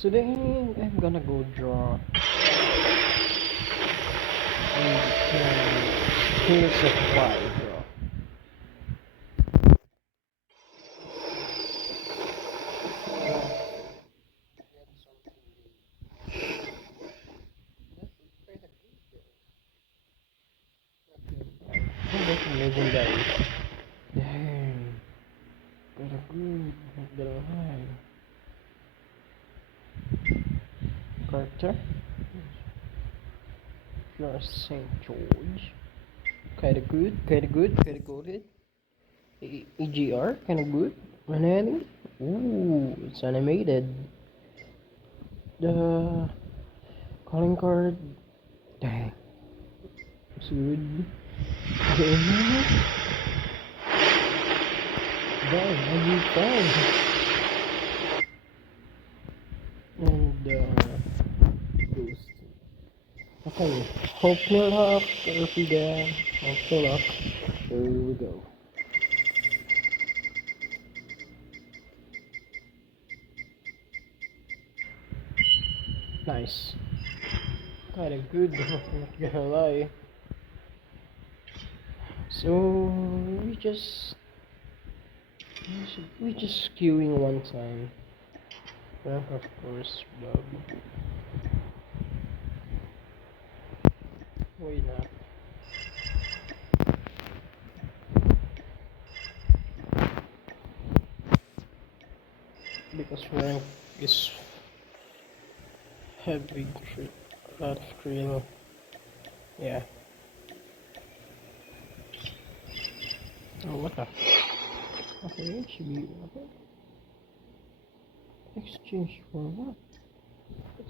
So then I'm gonna go draw here's a 5 draw. That's legendary. Dang. Got a good, got a high. Carter. You're St. George. Kinda good, kinda good, kinda good. EGR, kinda good. Renani. Ooh, it's animated. The calling card. Dang. It's good. Dang, I do fine. And Ghost. Okay, hope no luck. Earthy there. Hope no luck. Here we go. Nice. Kinda good though, not gonna lie. So we just queuing one time. Yeah, of course, Bob. Why not? Because rank is heavy, a lot of krill. Yeah. Oh, what the? Okay, actually, exchange for what?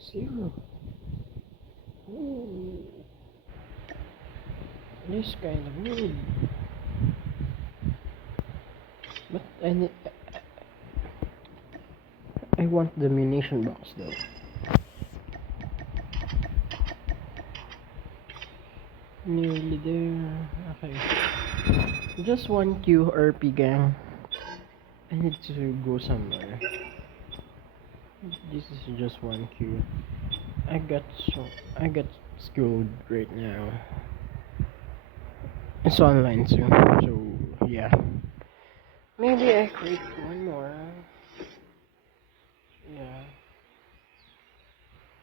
Zero. Ooh, this kind of weird. But I want the munition box though. Nearly there. Okay. Just one Q RP gang. I need to go somewhere. This is just one Q. I got I got screwed right now. It's online too. So yeah. Maybe I create one more. Yeah.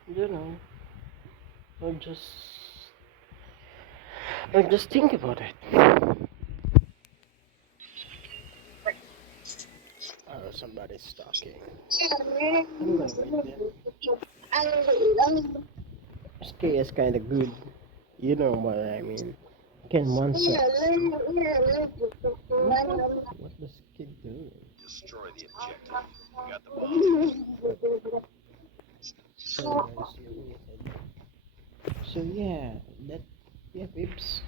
You know. I'll just think about it. Oh, somebody's talking. I'm gonna wait there. Stay is kinda good. You know what I mean. Can one set. What this kid doing? Destroy the objective. We got the bomb. So nice muted. So yeah, that yeah, babes.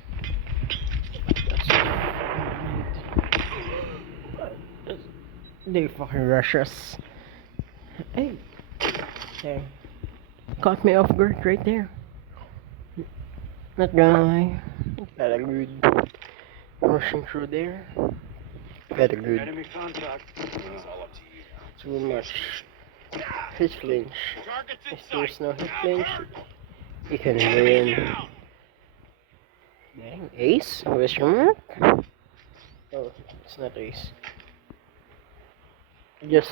That's it. They fucking rush us. Hey, there. Caught me off guard right there. Not gonna lie. Kinda good. Rushing through there. Kinda good. Enemy contact. It's all up to you now. Too much. Hit flinch. If there's no hit flinch, you can win. Dang, ace? Question mark? Oh, it's not ace. Just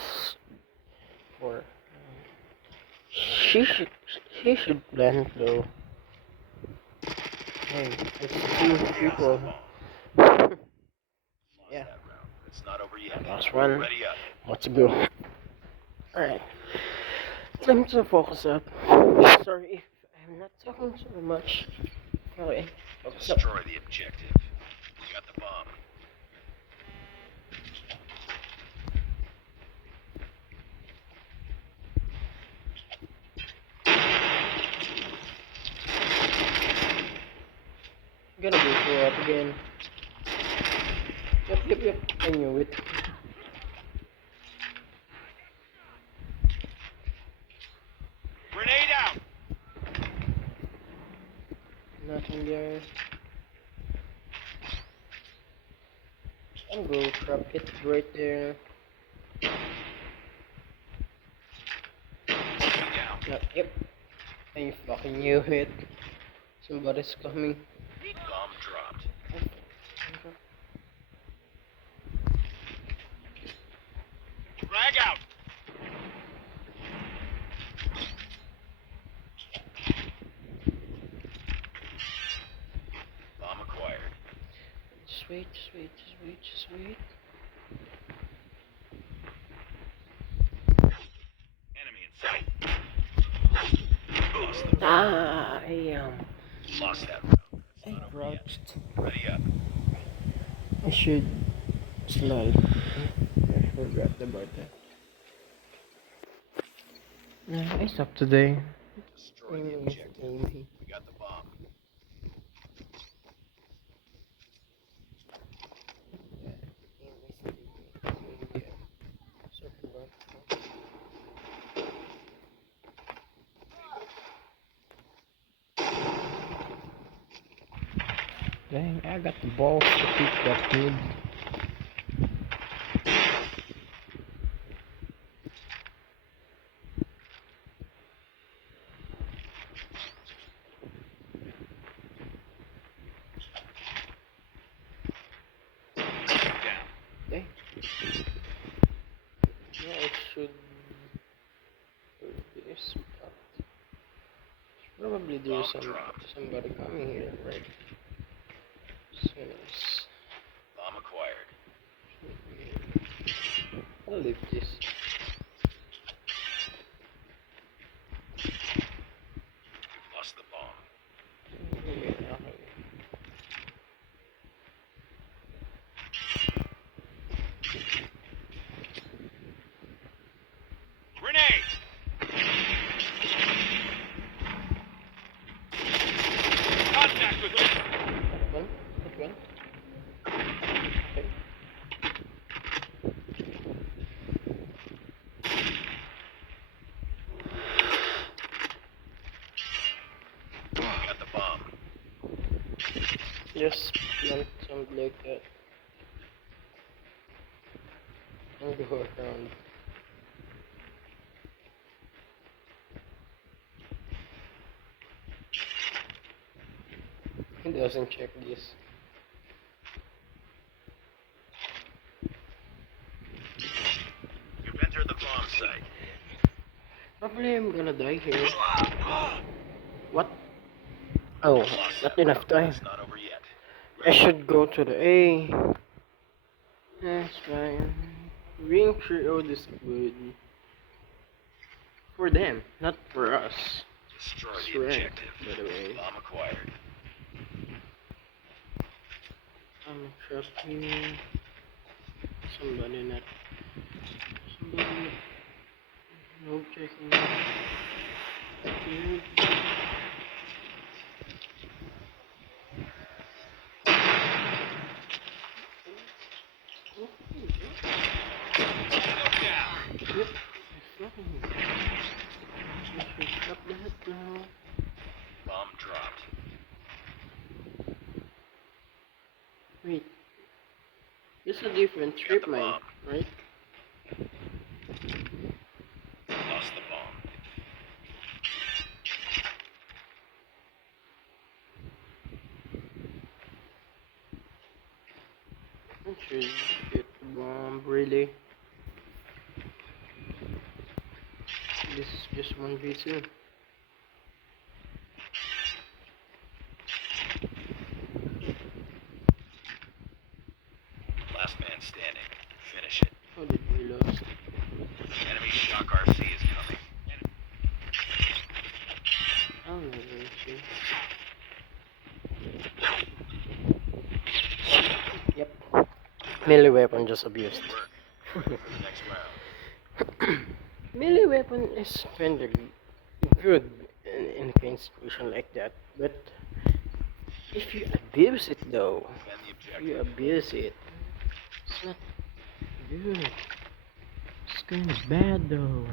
for. She should. He should blend though. Hey, it's two people. Yeah. It's not over yet. Last one. Ready up. Let's go. Alright. Time to focus up. Sorry if I'm not talking so much. Okay. Focus up. Destroy the objective. We got the bomb. Gonna go for it again. Yep. I knew it. Grenade out. Nothing there. I'm gonna trap it right there. Yep. I fucking knew it. Somebody's coming. Bomb dropped. Frag out. Bomb acquired. Just wait. Enemy in sight. Lost the Ah, I Lost that round. It's I not over yet. crouched. Ready up. I should slide. I forgot about that. I stopped today. Destroy the objective. Amy. We got the bomb. Dang, I got the balls to pick that kid. Down. Dang. Yeah, it should do this, but probably there's somebody coming here, right? So yes. Bomb acquired. I'll leave this. We've lost the bomb. Yeah, okay. Grenade! Contact with it! Which one? Okay. Got the bomb. Just plant something like that. And go around. He doesn't check this. You've entered the bomb site. Probably I'm gonna die here. What? Oh, Lost not that enough round. time. It's not over yet. I should go to the A. That's fine. Ring 3-0 is good. For them, not for us. Destroy That's the right, objective. by the way. Bomb acquired. I'm trusting somebody not. Somebody. No checking. Good. Go down. Yep. I should stop that now. Bomb dropped. Wait. It's a different Got strip the mine, bomb. right? Lost the bomb. I should get the bomb, really. This is just 1v2. Last man standing. Finish it. How did we lose? Enemy shock RC is coming. I'll never see. Yep. Melee weapon just abused. Work. For the next round. Melee weapon is kinda good in a kind of situation like that, but if you abuse it though, Defend the if you objective. abuse it, it's not good. It's kind of bad though.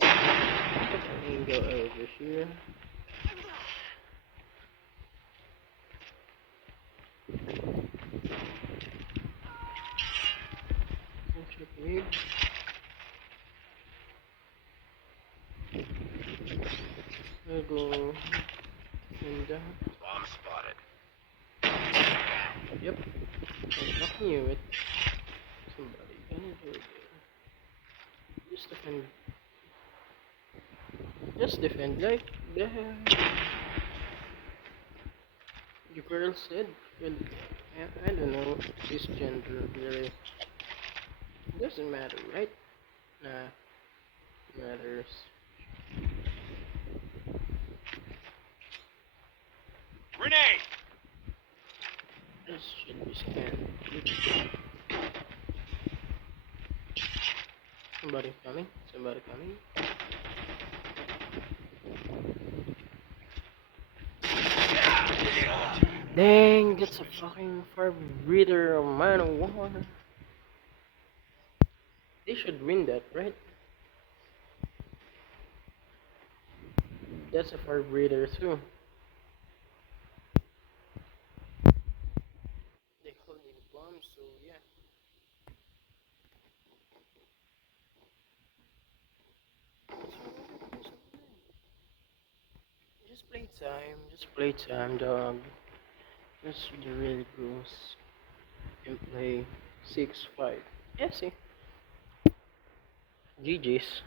I can go over here. go. And Bomb spotted. yep. I fucking knew it. Somebody gonna do it. Just defend. Just defend like the girl said. Well, I don't know this gender really. Doesn't matter, right? Nah, matters. Grenade! This should be scanned. Somebody coming? Somebody coming? Dang, that's a fucking fire breather, man of war. They should win that, right? That's a fire breather too. They holding bombs, so yeah. Just play time, dog. Just the really goes and play 6-5. Yeah, see. GG's.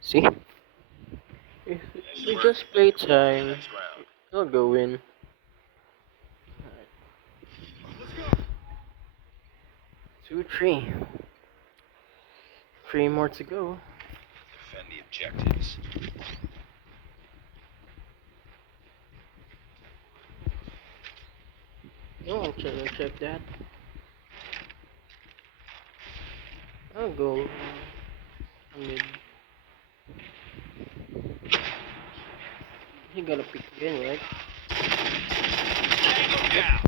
See? If we just play time, Next round. I'll go in. Alright. 2, 3. 3 more to go. Defend the objectives. No one can check that. I'll go mid. He gotta pick again, right? Down.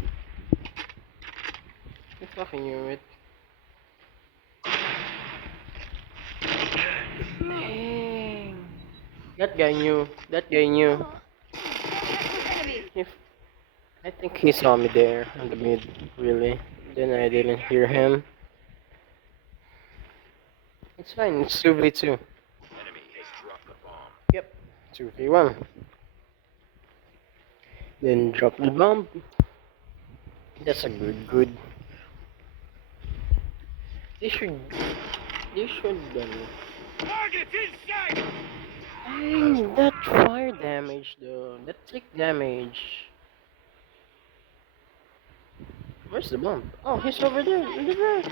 I fucking knew it. Dang. That guy knew. That guy knew. If I think he saw me there in the mid, really. Then I didn't hear him. It's fine, it's 2v2. Enemy has dropped the bomb. Yep, 2v1. Then drop the bomb. That's a good. They should Target's in sight! Dang, that fire damage though. That tick damage. Where's the bomb? Oh, he's over there, in the right.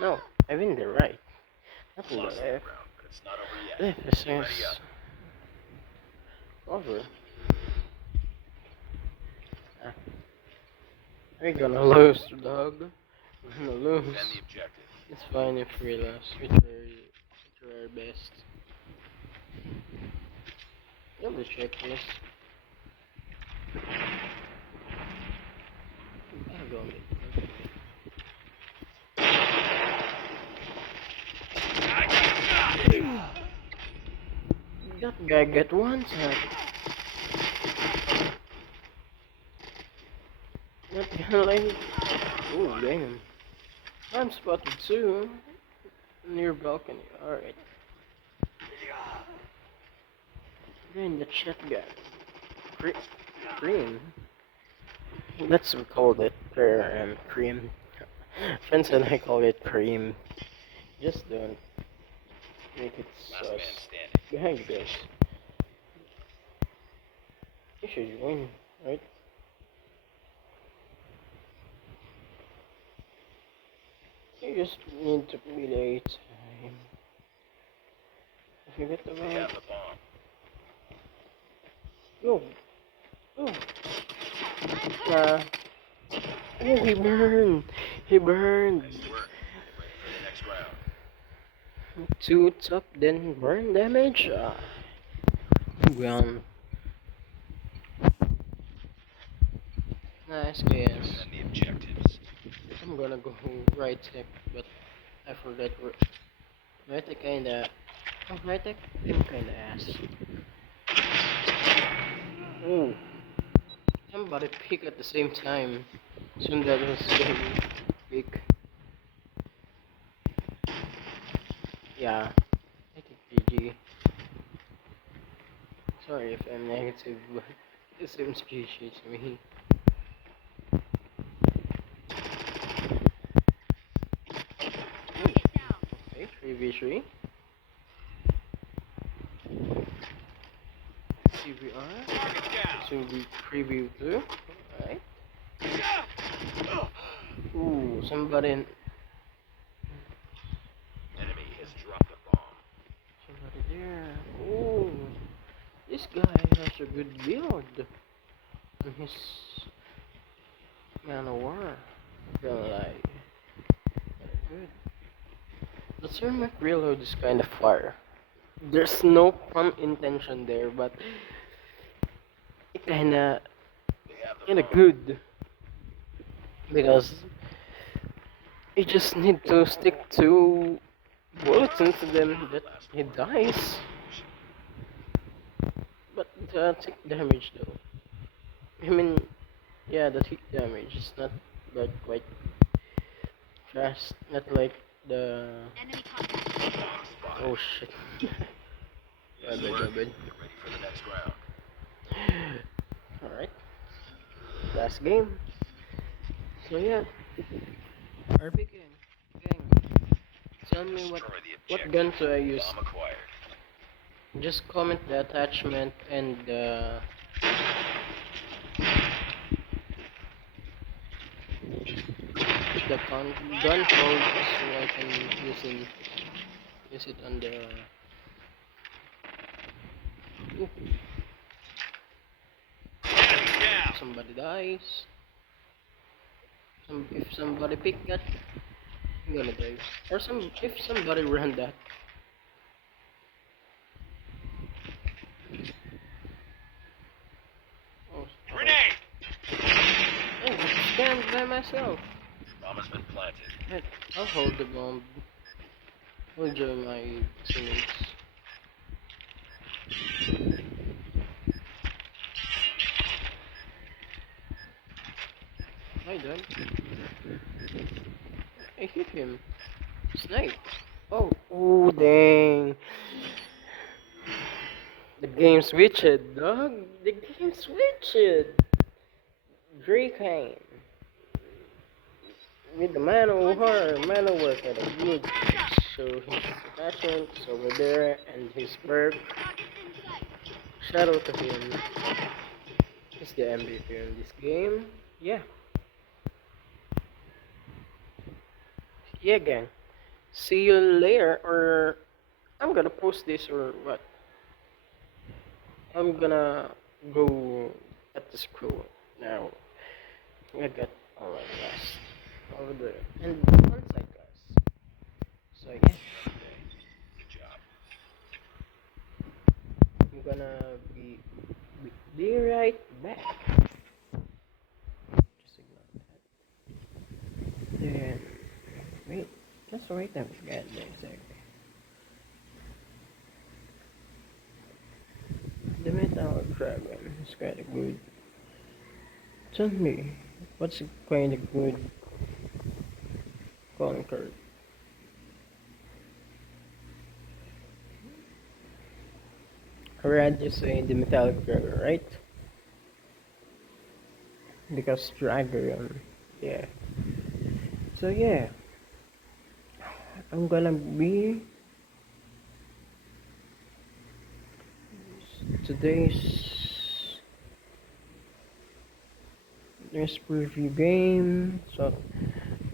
No, I mean the right. Not in the Lost left. that round, but it's not over yet. Left is Ready up. over. Ah. We're gonna lose, dog. We're gonna lose. Defend the objective. It's fine if we lose. We try our best. Let me check this. I'll go mid. That guy got one tap. What the hell? Oh damn. I'm spotted too. Near balcony. Alright. Then the shotgun. Cream. Let's call it cream. Friends and I call it cream. Just don't make it Last man sus. standing. Behind you guys. You should win, right? You just need to play time. If you get the They bomb, have the bomb. go. Go. Oh, he burned. He burned. Nice work. Ready for the next round. 2 top, then burn damage. Well, nice guys. Defend the objectives. I'm gonna go right tech, but I forgot right tech kinda. Oh, right tech? I'm kinda ass. Oh, somebody pick at the same time. Soon that was gonna pick. Yeah, I think GG. Sorry if I'm negative, but it seems cliche to me. Okay, 3v3. CVR. Target down. This will be preview 2. Alright. Ooh, somebody Enemy has dropped a bomb. there. Ooh, this guy has a good build on his Man of War. Feel like good. The thermic reload is kind of fire. There's no pun intention there, but it They have the kinda bomb. good because you just need to stick to bullets into them that he dies. But the tick damage though. I mean, yeah, the tick damage is not that quite fast. Not like the. Enemy contact. Bomb spotted. Oh shit. Yes, Bad, sir. bad, bad. Get ready for the next round. Alright, last game. So yeah, RP gang. Tell me Destroy the what objective. gun do I use? Bomb acquired. Just comment the attachment and the gun code so I can use it on the. Ooh, Enemy down. somebody dies. If somebody pick that, I'm gonna die. Or if somebody run that. Oh, Grenade. I just stand by myself. Bomb has been planted. Heck, I'll hold the bomb. I'll join my teammates. Hi, done. I hit him. Snipe. Oh, ooh, dang. The game switched, dog. The game switched. Drake with the man of work at a good so his attachments over there and his perk. Shout out to him. He's the MVP in this game. Yeah. Yeah, gang. See you later, or I'm gonna post this or what? I'm gonna go at the school now. I got all my class over there and on site class. So yeah, Good job. I'm gonna be right back. Just ignore that. Then wait, that's right. I forgot there a sec. The Metal Dragon is kind of good. Tell me, what's kind of good conquer? I read you say the Metallic Dragon, right? Because Dragon, yeah. So yeah, I'm gonna be today's preview game. So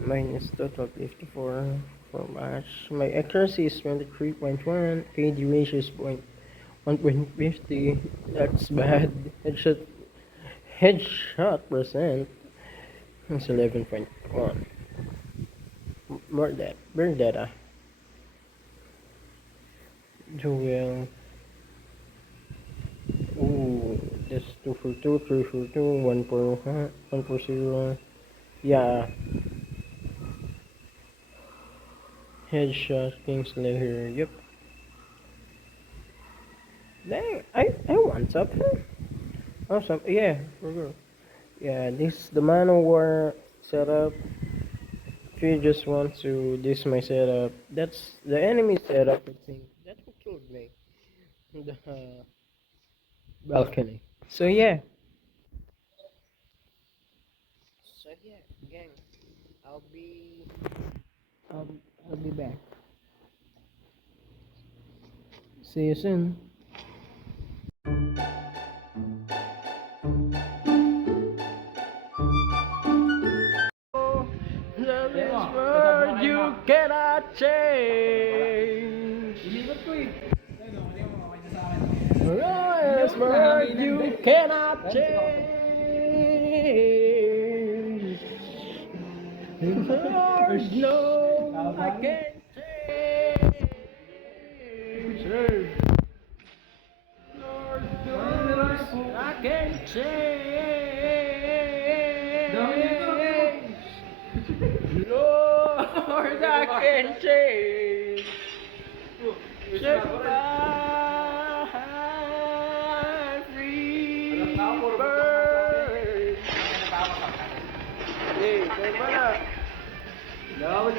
mine is total 54 for match. My accuracy is 23.1. KD ratio is 1.50. That's bad. Headshot percent is 11.1. More that. Burn data. Duel. Ooh, that's 2 for 2, 3 for 2, 1 for 1 for 0. Yeah. Headshot, Kingsley here. Yep. Dang, I want something. Awesome. Yeah, for sure. Yeah, this is the Man of War setup. If you just want to, this is my setup. That's the enemy setup, I think. That's what killed me. The balcony. So yeah. So yeah, gang. I'll be I'll, I'll be back. See you soon. Love is word you cannot change. Love is word you cannot change. Lord, no, I can't change. Lord knows I can't change. Lord, I can't change. Shake my free bird. Hey, kayo ba na? Hello.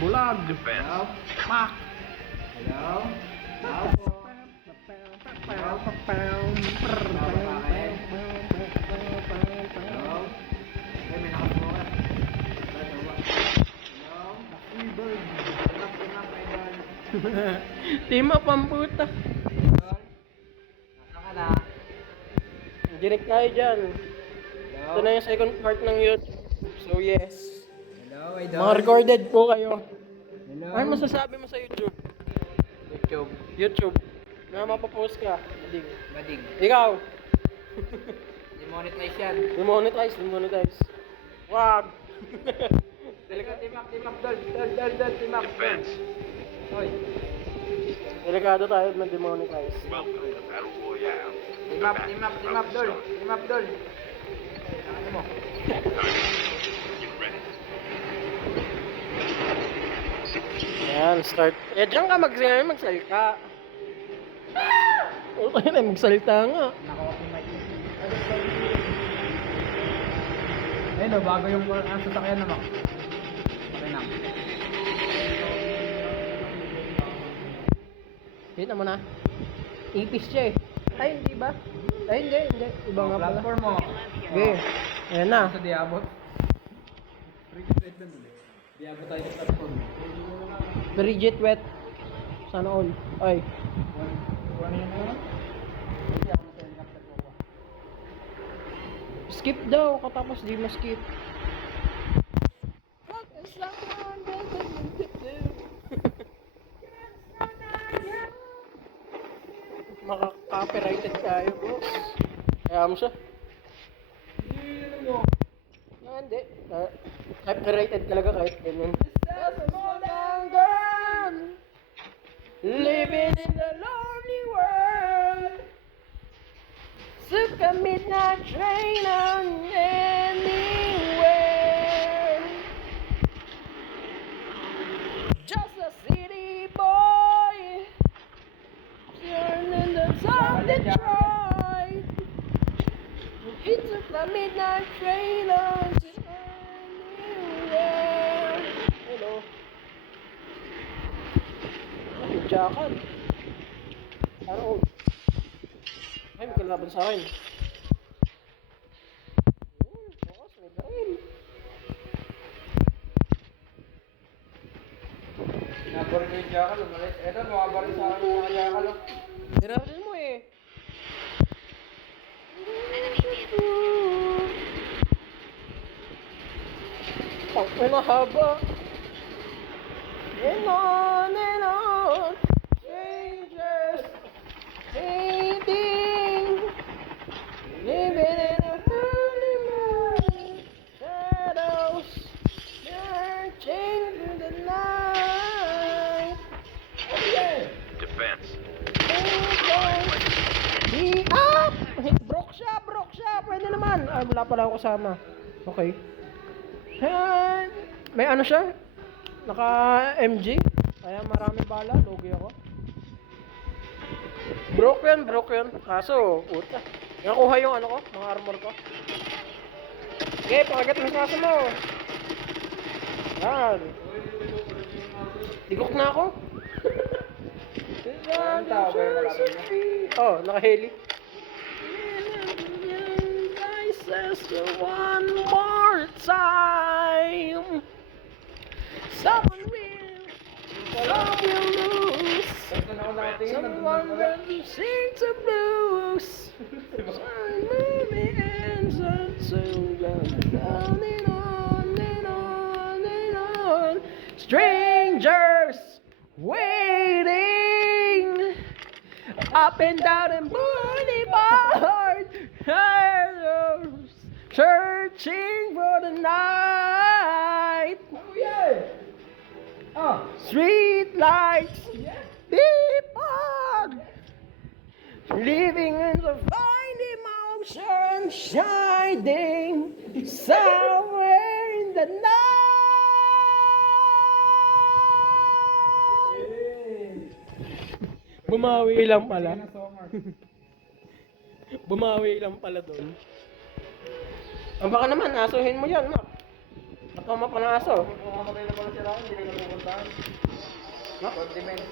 Bulag. Defense. Mak. Tima pamputa. Direct tayo dyan. Ito na yung second part ng YouTube. So yes. Mga recorded po kayo. Ano masasabi mo sa YouTube? YouTube. Na mapapost ka. Bading. Ikaw. Demonetize yan. Demonetize. Wag. Team up, dol, team up. Defense. Hoy, Delikado tayo na demonetize. Welcome to Battle Royale. team up, dol. Ano mo? Get ready. Ayan, start. Diyan ka magsalita. Okay na, magsalita nga. Naka-open mic. Ayun o, bago yung sasakyan naman. Okay na. Kita mo na. Ipis siya eh. Ay, hindi ba? Ay, hindi. Iba nga pala. Platform mo. Okay. Ayan na. Sa Diabot. Diabot tayo sa platform. Bridget wet. Sana all. Ay. Skip daw. Katapos di ma-skip. Maka-copyrighted tayo, boss. Kaya mo siya. Hindi. Copyrighted talaga kahit ganyan. Living in the lonely world. Took a midnight train on anywhere. Just a city boy. Turning the top Detroit. He took the midnight train on to anywhere. Hello. Jackal. Ano? Ay, may kalaban sa akin. Bukas, may baril. Nabaril ko yung jackal. Umalis. Eto, makabaril sa akin yung mga jackal. Dinaril mo eh. Ang pinahaba. And on. Strangers. Painting. Living in a holy moon. Shadows. Searching through the night. Oh yeah. Defense. Di up! Broke siya! Pwede naman. Ay, wala pala ako kasama. Okay. Yan. May ano siya? Naka MG. Kaya marami bala. Lugi ako. Broke yan. Kaso, puta. Nakuha yung ano ko, mga armor ko. Okay, pakagat mo sa kaso mo. Yan. Tigok na ako. Ang tao ba yung malapit niya? Oh, naka-heli. One more time. Someone will, some will lose. Someone will sing the blues. Some movie ends and soon goes on and on and on and on. Strangers waiting up and down and boulevard, searching for the night. Oh, yeah! Oh! Street lights, people living in the fine emotion, shining somewhere in the night. Bumawi lang pala. Bumawi lang pala doon. Ang baka naman, asuhin mo yan, Mac. Nakama pa ng aso. Kung makamatay na pala sila ako, hindi ko na pupuntahan. No? Condiment.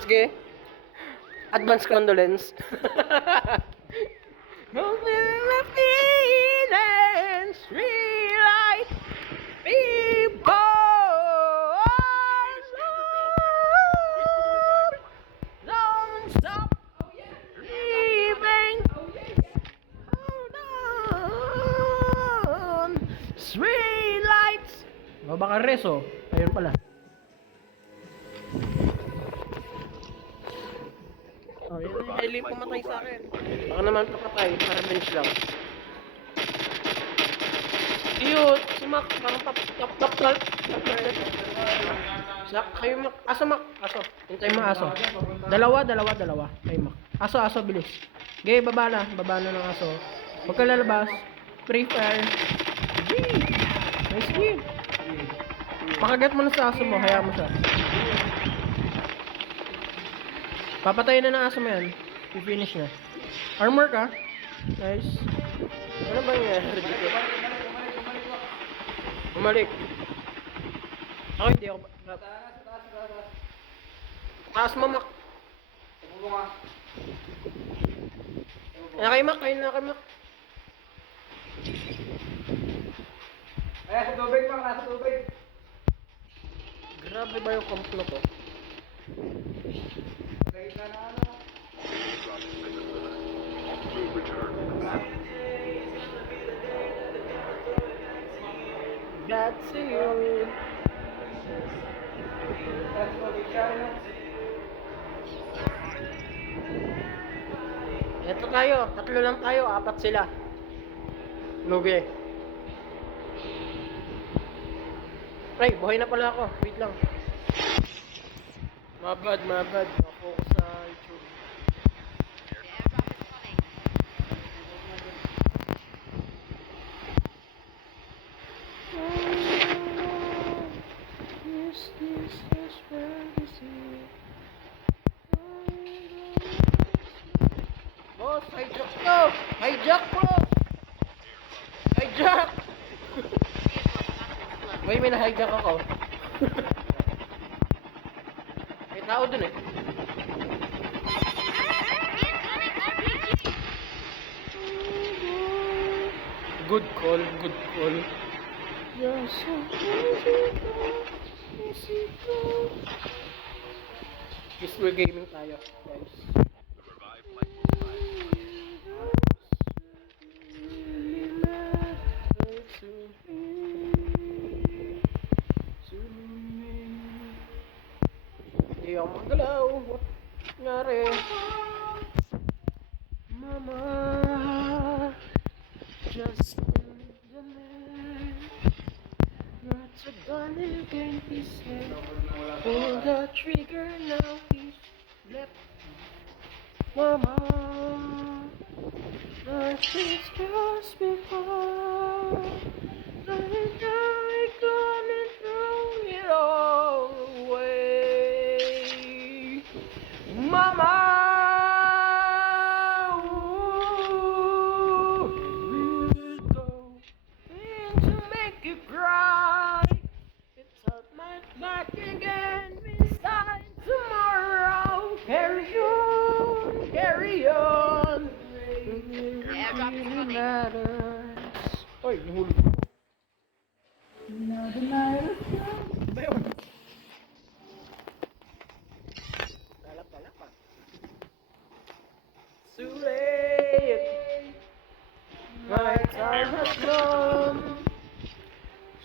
Sige. Advance condolence. No feelings, real life, people. Don't stop living. Hold on. Sweet lights. Baka reso. Ayun pala. Oh, yun yung highly pumatay sa akin. Baka naman papatay, para bench lang. Cute! Si Mac, parang tap. Kayo Mac, aso Mac, aso. Hintay mo aso. Dalawa. Kayo Mac. Aso, bilis. Okay, baba na ng aso. Huwag ka lalabas. Free fire. Gee! Nice game. Pakagat mo na sa aso mo, hayaan mo siya. Papatayin na ng aso mo yan. I-finish na. Armor ka. Nice. Ano ba yung dito? Umalik. Ako hindi ako. Taas mo, Mac. Tubo nga. Kaya kay Mac, kayo na kay Mac. Ay, sa tubig pa, nasa tubig. Grabe ba yung camp na to? Kahit na ano. God to you. That's what we try, no? Eto tayo, 3 lang tayo, 4 sila. Lugi. Ay, buhay na pala ako. Wait lang. Mabad. Focus sa YouTube. Boss, hijack ko! Hijack ko! Hijack! May na-hijack ako. May tao dun eh. Good call. You're so easy to. Peaceful gaming tayo, guys. Hindi ako magalaw. What nangyari? Mama, just the man. Not so done again, he said. Pull the trigger, now he's left. Mama, like it's just before. Like I gonna throw it all away. Mama, we'll go in to make you cry. It's out my back again beside tomorrow. Carry numb.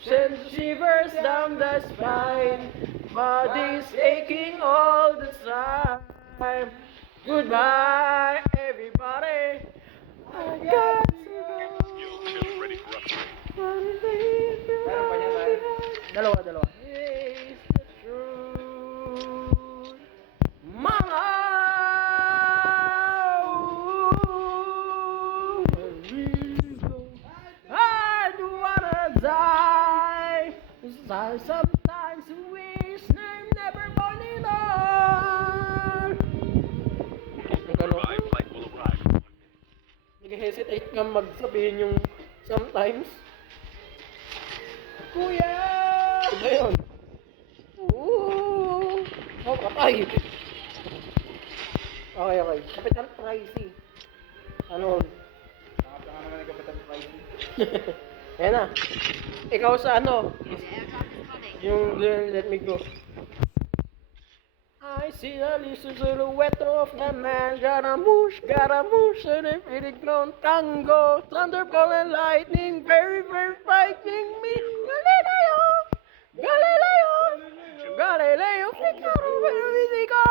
Sends shivers down the spine. Body's aching all the time. Goodbye, everybody. I got to Yo, chill, ready for upgrade. Meron pa niya tayo? Dalawa. It's the truth. Mama! I don't wanna die. I sometimes wish I'm never born at all. Revive flight will arrive. Nag-hesitate ka magsabihin yung sometimes. Kuya! Ano yun? Ooh! Oh, patay! Okay. Kapitan Pricey. Ano? Nakapta nga naman yung Kapitan Pricey. Ayan na. Ikaw sa ano? Yung Let Me Go. I see a little silhouette of the man. Scaramouche, and a pretty clown tango. Thunderbolt and lightning, very, very frightening me. Galileo, Figaro, where did he go?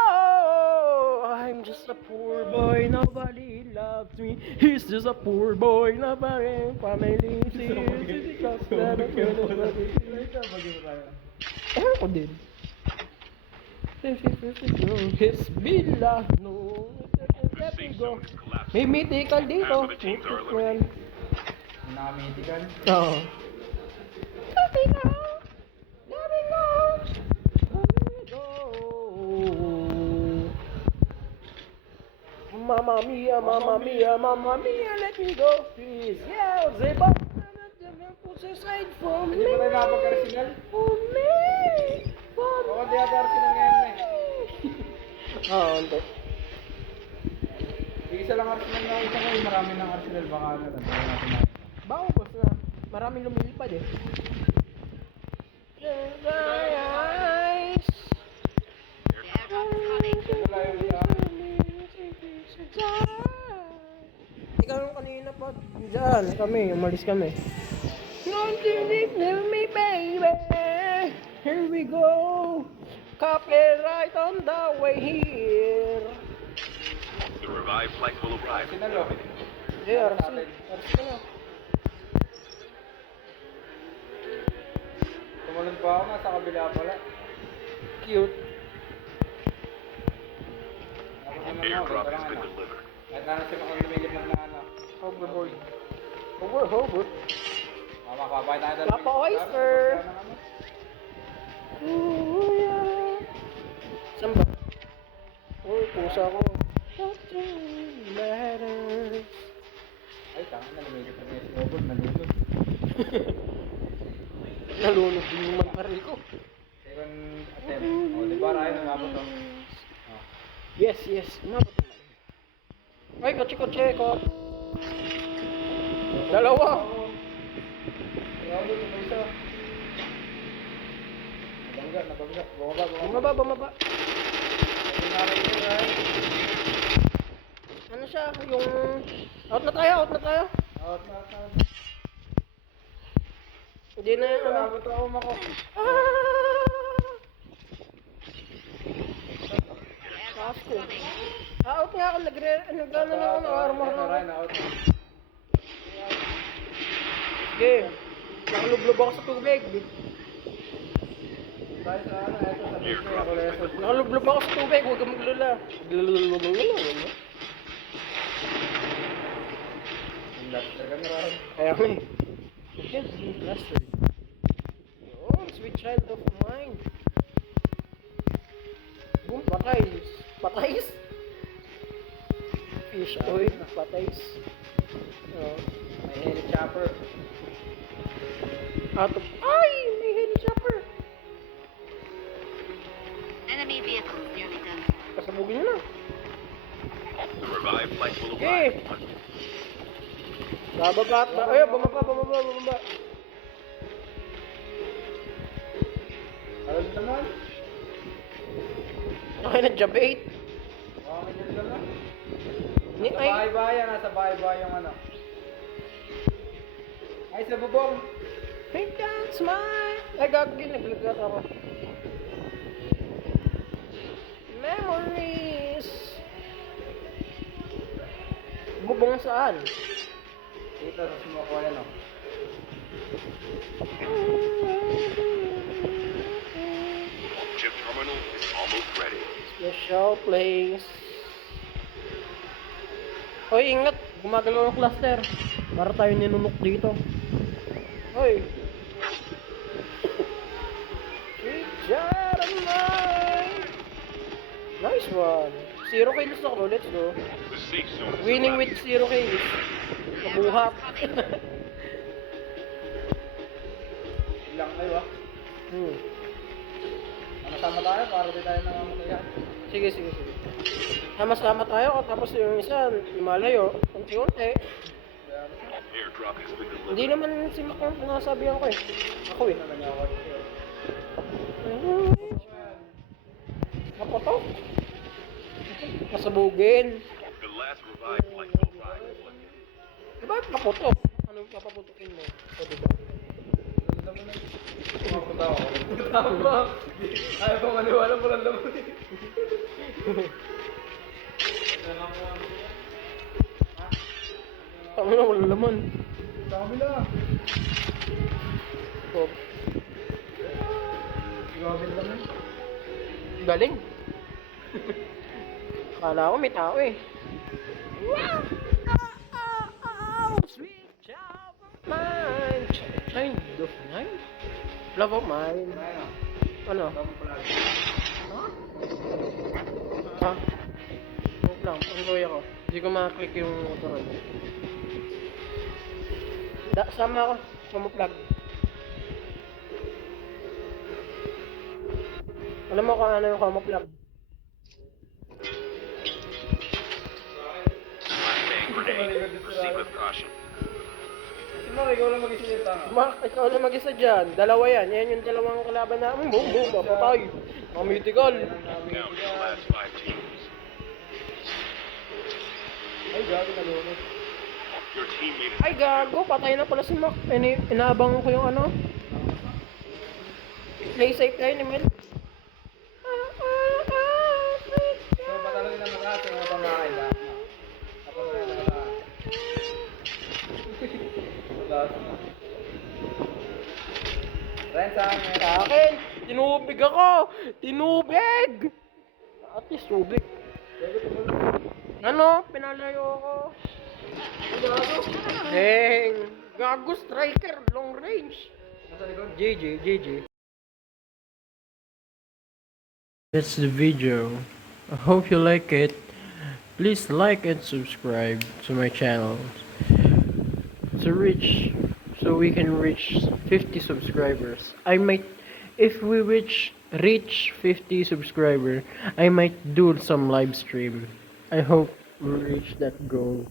I'm just a poor boy, nobody loves me. He's just a poor boy, nobody family sees. Ewan ko din. Hisbila, no. Let me go. May mythical dito. Half of the teams are Putik mo yan. Yung nakamitikan. Oo. Let me go. Let me go. Let me go. Mamma mia, let me go, please. Yeah, Zeba. Put aside for me. Hindi ba tayo nakapag-Arsenal? For me. For me. Oo, di ata Arsenal ngayon eh. Oo, hindi. Isa lang Arsenal na isa ngayon. Marami ng Arsenal. Baka ano, tandaan natin na. Bago boss na maraming lumilipad eh. Eyes. Wala yung Ikaw yung kanina pa. Diyan, kami, umalis kami. Don't you leave me, baby. Here we go. Copyright on the way here. The revived flight will arrive. Arsenal oh. Yeah, Arsi ka na. Tumalon pa ako, nasa kabila pala. Cute. Tapos naman ako, Airdrop ganda has lang been ano. delivered. Kahit na nasa mga lumilip ng ano. Hoverboard. Hover. Makakapay tayo dalawa. Papa Oyster. Ooh, yeah. Saan ba? Uy, pusa ko. Nothing matters. Ay, tanga na, lumilip na yung snowboard, nalulog. Nalunod din yung mankaril ko. Second attempt. O, di ba, Ryan, umabot to? Oh. Yes. Umabot naman. Ay, kotse ko. Dalawa. Umabot, yung isa. Nabangga. Bumaba. Ay, narin yun, Ryan. Ano siya? Yung... Out na tayo. Out. Hindi na yung ano. Umabot ako, mako. Pasko. Out nga ako. Nag-ano na ako ng armor na ako. Ryan, out. Sige. Nakalublob ako sa tubig. Dahil sa ano, eto sa base ko, ako lesson. Nakalublob ako sa tubig. Huwag kang maglala. Yung lobster ka na, Ryan. Kaya nga eh. You can't be flustered. Yun, sweet child of mine. Boom, patays. Fish toy, patays. Oh. May heli chopper. Ay! May helicopter! Enemy vehicle nearly done. Pasabugin nyo na. The revived flight will Okay. arrive. Bababa. Ay, bumaba. Alam naman. Okay na, jabate. Okay, dyan naman. Ni Sa ay. bahay-bahay, nasa bahay-bahay yung ano. sa bubong. Pink and smile. Ay, gagawin. Naglagat ako. Memories. Bubong saan? Dito sa sumoko yan o. Chip terminal is almost ready. Special place. Hoy, ingat. Gumagalaw ng cluster. Para tayo ninunok dito. Hoy. Sweet child of mine. Nice one. 0 kills ako. Let's go. The safe zone is Winning with collapsing. 0 kills. Nabuhat. Ilang kayo ah. hmm. Sama tayo para di tayo nangamatayan. Sige. Sama-sama tayo. Tapos yung isa, lumalayo. Unti-unti. Airdrop has been delivered. Hindi naman si Mac ang nasabihan ko eh. Ako eh. Kapotok. Masabugin. The last revived flight will arrive in 1 minute. Diba kapotok? Anong papaputukin mo? O diba? Pumapunta ako. Tama. Ayaw ko maniwala mo lang naman. Tama na, wala laman. Sa kabila. O, Grabe lang eh. galing. Kala ko may tao eh. Wow! Sweet child of mine. Child of mine? Love of mine. Ayun o. Ano? Tama pala. Ha? Wait lang, panggoy ako. Hindi ko makaklik yung motoran. Sama ako. Sumuplug. Alam mo kung ano yung camouflage? Flashbang grenade. Proceed with caution. Si Mark, ikaw lang mag-isip yung tanga. Mark, ikaw na mag-isa dyan. Dalawa yan. Yan yung dalawang kalaban namin. Boom, boom, papatay. Mamitigal. Down to the last 5 teams. Ay, gago na lunas. Your teammate Ay, gago. Patay na pala si Mark. Inabang ko yung ano. Play safe tayo ni Mel. So, patalagin na mukha sa mga pamahay ba? Tapos na yung mga Ren, sa akin. Sa akin, tinubig ako. Tinubig. At least tubig. Ano? Pinalayo ako. Gago. Dang. Gago striker. Long range. Nasa likod? GG. That's the video. I hope you like it. Please like and subscribe to my channel so we can reach 50 subscribers. If we reach 50 subscribers, I might do some live stream. I hope we reach that goal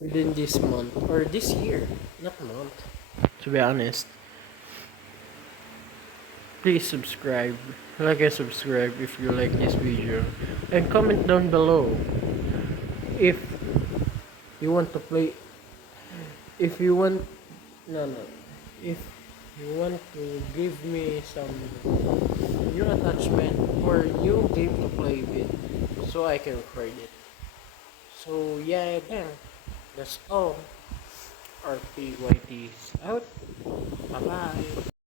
within this month or this year, not month. To be honest. Please subscribe, like and subscribe if you like this video, and comment down below if you want to play, if you want to give me some new attachment or new game to play with so I can record it. So yeah, again, that's all. RPYT's out. Bye bye.